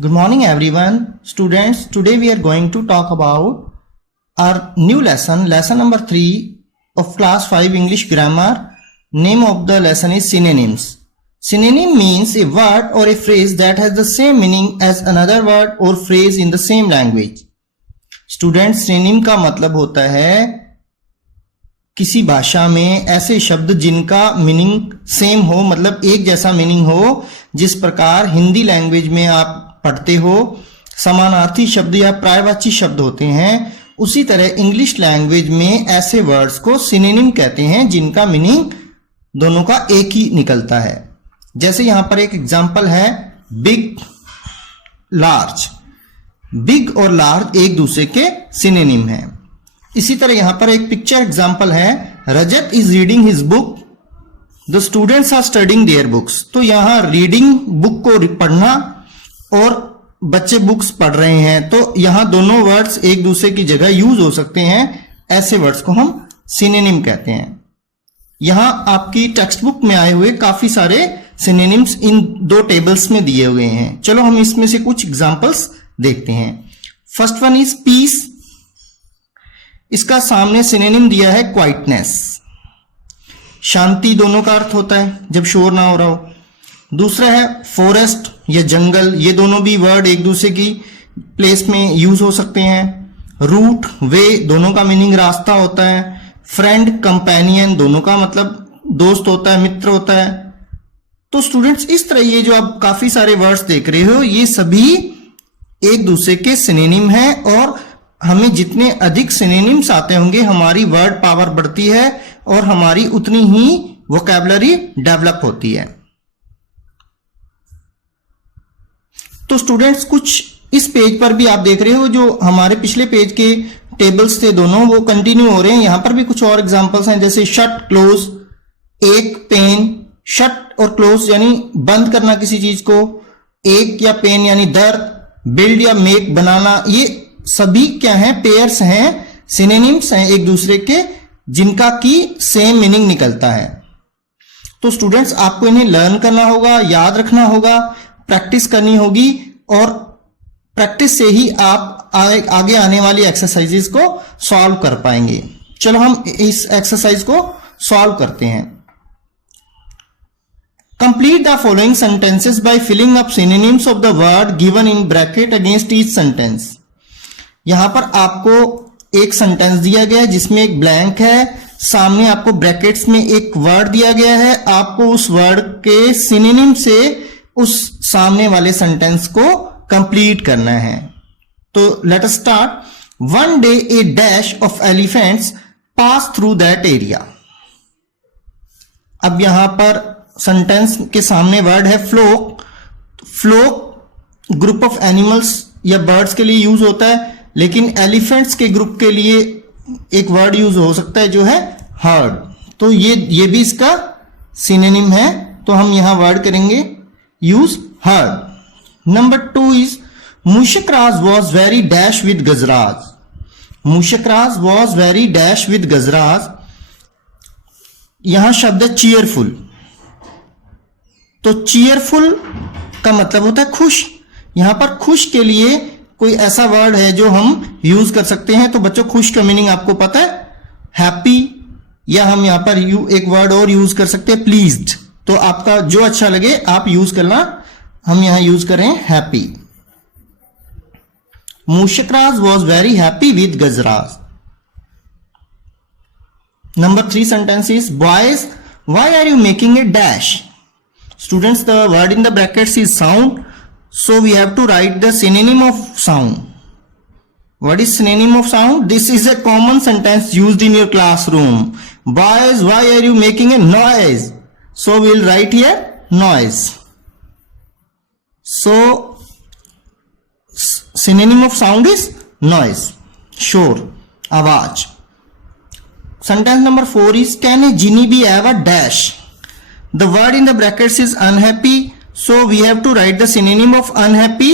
Good morning everyone. Students, today we are going to talk about our new lesson number 3 of class 5 English grammar. Name of the lesson is synonyms. Synonym means a word or a phrase that has the same meaning as another word or phrase in the same language. Students, synonym का मतलब होता है किसी भाषा में ऐसे शब्द जिनका मीनिंग सेम हो, मतलब एक जैसा मीनिंग हो. जिस प्रकार हिंदी लैंग्वेज में आप पढ़ते हो समानार्थी शब्द या पर्यायवाची शब्द होते हैं, उसी तरह इंग्लिश लैंग्वेज में ऐसे वर्ड्स को सिनोनिम कहते हैं जिनका मीनिंग दोनों का एक ही निकलता है. जैसे यहां पर एक एग्जांपल है बिग, लार्ज. बिग और लार्ज एक दूसरे के सिनोनिम हैं. इसी तरह यहां पर एक पिक्चर एग्जांपल है Rajat is reading his book, the students are studying their books. तो यहां रीडिंग बुक को पढ़ना और बच्चे बुक्स पढ़ रहे हैं, तो यहां दोनों वर्ड्स एक दूसरे की जगह यूज हो सकते हैं. ऐसे वर्ड्स को हम सिनोनिम कहते हैं. यहां आपकी टेक्स्ट बुक में आए हुए काफी सारे सिनोनिम्स इन दो टेबल्स में दिए हुए हैं. चलो हम इसमें से कुछ एग्जांपल्स देखते हैं. First one is peace. इसका सामने सिनोनिम दिया है क्वाइटनेस. शांति दोनों का अर्थ होता है जब शोर ना हो रहा हो. दूसरा है फॉरेस्ट या जंगल. ये दोनों भी वर्ड एक दूसरे की प्लेस में यूज हो सकते हैं. रूट, वे दोनों का मीनिंग रास्ता होता है. फ्रेंड, कंपेनियन दोनों का मतलब दोस्त होता है, मित्र होता है. तो स्टूडेंट्स, इस तरह ये जो आप काफी सारे वर्ड्स देख रहे हो ये सभी एक दूसरे के सिनोनिम हैं, और हमें जितने अधिक सिनोनिम्स आते होंगे हमारी वर्ड पावर बढ़ती है और हमारी उतनी ही वोकैबुलरी डेवलप होती है. तो स्टूडेंट्स, कुछ इस पेज पर भी आप देख रहे हो जो हमारे पिछले पेज के टेबल्स थे दोनों वो कंटिन्यू हो रहे हैं. यहां पर भी कुछ और एग्जांपल्स हैं जैसे शट, क्लोज, एक, पेन. शट और क्लोज यानी बंद करना किसी चीज को, एक या पेन यानी दर्द, बिल्ड या मेक बनाना. ये सभी क्या हैं? पेयर्स हैं, सिनोनिम्स हैं एक दूसरे के जिनका की सेम मीनिंग निकलता है. तो स्टूडेंट्स, आपको इन्हें लर्न करना होगा, याद रखना होगा, प्रैक्टिस करनी होगी, और प्रैक्टिस से ही आप आगे आने वाली एक्सरसाइजेस को सॉल्व कर पाएंगे. चलो हम इस एक्सरसाइज को सॉल्व करते हैं. Complete the following sentences by filling up synonyms of the word given in bracket against each sentence. यहां पर आपको एक सेंटेंस दिया गया है जिसमें एक ब्लैंक है, सामने आपको ब्रैकेट्स में एक वर्ड दिया गया है. आपको उस वर्ड के सिनोनिम से उस सामने वाले सेंटेंस को कंप्लीट करना है. तो let us start. One day a dash of elephants pass through that area. अब यहां पर सेंटेंस के सामने वर्ड है flock. Flock group of animals या बर्ड्स के लिए यूज होता है, लेकिन एलिफेंट्स के ग्रुप के लिए एक वर्ड यूज हो सकता है जो है हर्ड. तो ये भी इसका सिनोनिम है, तो हम यहां वर्ड करेंगे use heard. Number 2 is Mushakraj was very dash with Gajraj. Mushakraj was very dash with Gajraj. यहां शब्द है चीयरफुल. तो चीयरफुल का मतलब होता है खुश. यहां पर खुश के लिए कोई ऐसा वर्ड है जो हम यूज कर सकते हैं. तो बच्चों, खुश का मीनिंग आपको पता है हैप्पी, या हम यहां पर एक वर्ड और यूज कर सकते हैं प्लीज्ड. तो आपका जो अच्छा लगे आप यूज करना. हम यहां यूज करें happy. Mushakraj was very happy with Gajraj. Number 3 sentence is boys why are you making a dash. Students, the word in the brackets is sound, so we have to write the synonym of sound. What is synonym of sound? This is a common sentence used in your classroom. Boys, why are you making a noise? So we'll write here noise. So synonym of sound is noise, शोर, आवाज. Sentence number 4 is can a genie be ever dash. The word in the brackets is unhappy, so we have to write the synonym of unhappy.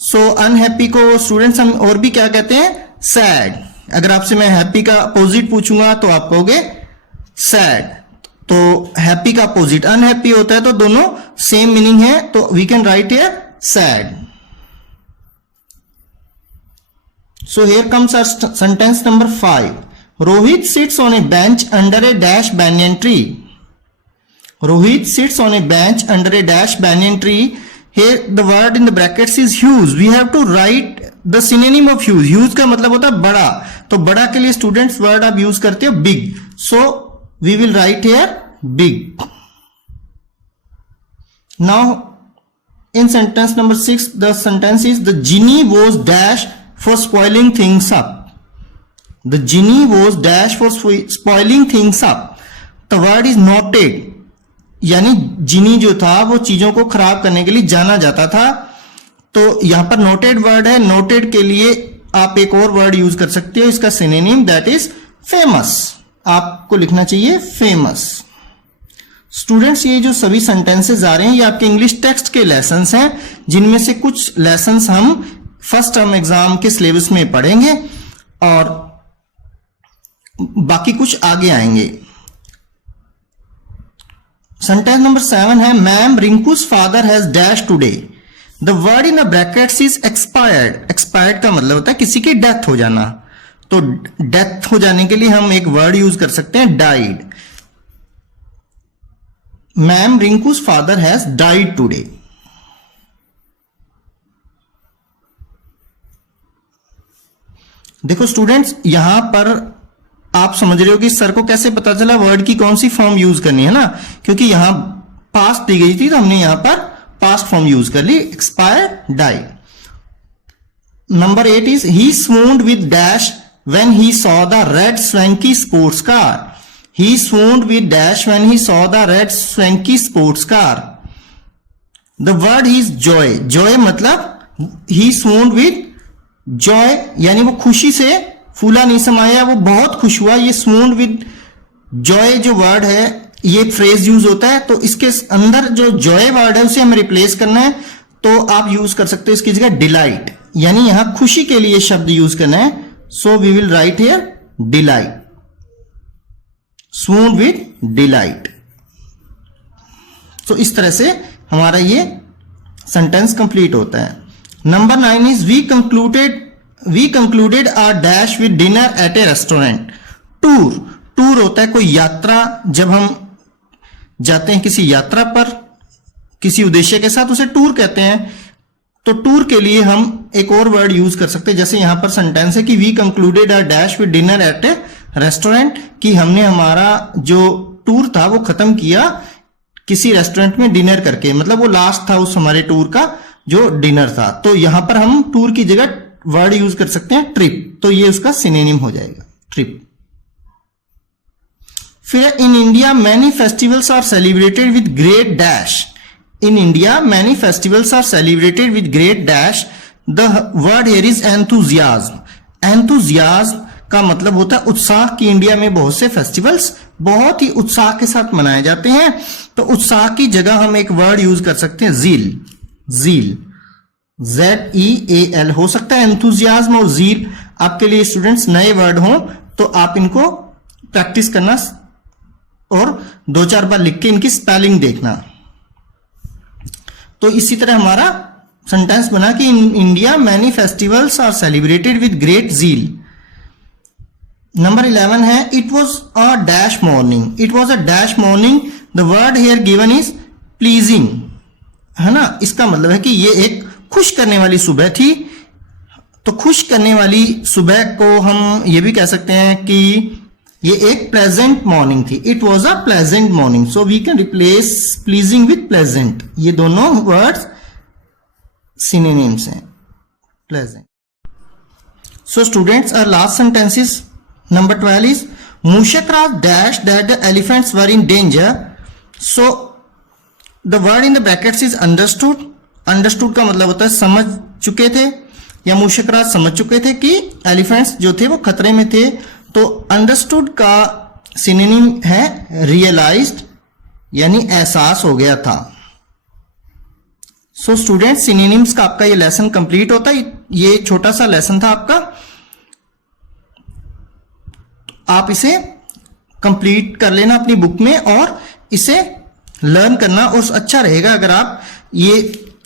So unhappy को students हम और भी क्या कहते हैं? sad. अगर आपसे मैं happy का अपोजिट पूछूंगा तो आप कहोगे sad. तो हैप्पी का अपोजिट अनहैप्पी होता है, तो दोनों सेम मीनिंग है. तो we can write here sad. So here comes our sentence number 5. Rohit sits on a bench under a dash banyan tree. Rohit sits on a bench under a dash banyan tree. Here the word in the brackets is huge. We have to write the synonym of huge. Huge का मतलब होता है बड़ा, तो बड़ा के लिए students word आप यूज करते हो big. So we will write here big. Now in sentence number 6, the sentence is the genie was dash for spoiling things up. The genie was dash for spoiling things up. The word is noted. यानी जिनी जो था वो चीजों को खराब करने के लिए जाना जाता था, तो यहां पर नोटेड वर्ड है. नोटेड के लिए आप एक और वर्ड यूज कर सकते हो, इसका सिनोनिम दैट इज फेमस. आपको लिखना चाहिए फेमस. स्टूडेंट्स, ये जो सभी सेंटेंसेस आ रहे हैं ये आपके इंग्लिश टेक्स्ट के लेसन्स हैं, जिनमें से कुछ लेसन्स हम फर्स्ट टर्म एग्जाम के सिलेबस में पढ़ेंगे और बाकी कुछ आगे आएंगे. सेंटेंस नंबर 7 है ma'am Rinku's father has dash today. The word in the brackets is expired. Expired का मतलब होता है किसी की डेथ हो जाना, तो डेथ हो जाने के लिए हम एक वर्ड यूज कर सकते हैं died. Ma'am Rinku's father has died today. देखो स्टूडेंट्स, यहां पर आप समझ रहे हो कि सर को कैसे पता चला वर्ड की कौन सी फॉर्म यूज करनी है ना, क्योंकि यहां पास्ट दी गई थी तो हमने यहां पर पास्ट फॉर्म यूज कर ली, expire die. Number 8 is he swooned with dash when he saw the red swanky sports car. He swooned with dash when he saw the red swanky sports car. The word is joy. joy मतलब he swooned with joy यानी वो खुशी से फूला नहीं समाया, वो बहुत खुश हुआ. ये swooned with joy जो वर्ड है ये फ्रेज यूज होता है, तो इसके अंदर जो joy वर्ड है उसे हमें रिप्लेस करना है, तो आप यूज कर सकते हो इसकी जगह डिलाइट, यानी यहां खुशी के लिए शब्द यूज करना है. So we will write here delight. swooned with delight. तो इस तरह से हमारा ये सेंटेंस कंप्लीट होता है. Number 9 is we concluded our dash with dinner at a restaurant. Tour होता है कोई यात्रा, जब हम जाते हैं किसी यात्रा पर किसी उद्देश्य के साथ, उसे टूर कहते हैं. तो टूर के लिए हम एक और वर्ड यूज कर सकते हैं, जैसे यहां पर सेंटेंस है कि we concluded our dash with dinner at a restaurant, कि हमने हमारा जो टूर था वो खत्म किया किसी रेस्टोरेंट में डिनर करके, मतलब वो लास्ट था उस हमारे टूर का जो डिनर था. तो यहां पर हम टूर की जगह वर्ड यूज कर सकते हैं ट्रिप, तो ये उसका सिनोनिम हो जाएगा ट्रिप. फिर in India many festivals are celebrated with great dash. In India many festivals are celebrated with great dash. The word here is enthusiasm. Enthusiasm का मतलब होता है उत्साह, की इंडिया में बहुत से फेस्टिवल्स बहुत ही उत्साह के साथ मनाए जाते हैं, तो उत्साह की जगह हम एक वर्ड यूज कर सकते हैं जील. जील ZEAL हो सकता है. एंथुजियाज्म और जील आपके लिए स्टूडेंट्स नए वर्ड हों तो आप इनको प्रैक्टिस करना और 2-4 बार लिख के इनकी स्पेलिंग देखना. तो इसी तरह हमारा सेंटेंस बना कि in India many festivals are celebrated with great zeal. Number 11 है it was a dash morning. It was a dash morning. The word here given is pleasing, है ना. इसका मतलब है कि ये एक खुश करने वाली सुबह थी. तो खुश करने वाली सुबह को हम ये भी कह सकते हैं कि ये एक प्लेजेंट मॉर्निंग थी. It was a pleasant morning. So we can replace pleasing with pleasant. ये दोनों वर्ड्स सिनोनिम्स हैं, pleasant. So students, our last sentence is number 12 is Mushak Raj dash that the elephants were in danger. So the word in the brackets is understood. Understood का मतलब होता है समझ चुके थे, या मूषक राज समझ चुके थे कि एलिफेंट्स जो थे वो खतरे में थे. तो अंडरस्टूड का सिनोनिम है रियलाइज्ड, यानी एहसास हो गया था. सो स्टूडेंट्स, सिनोनिम्स का आपका ये लेसन कंप्लीट होता है. ये छोटा सा लेसन था आपका, आप इसे कंप्लीट कर लेना अपनी बुक में और इसे लर्न करना. और अच्छा रहेगा अगर आप ये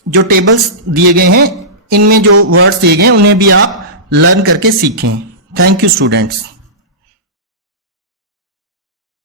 जो टेबल्स दिए गए हैं इनमें जो वर्ड्स दिए गए हैं उन्हें भी आप लर्न करके सीखें। Thank you students.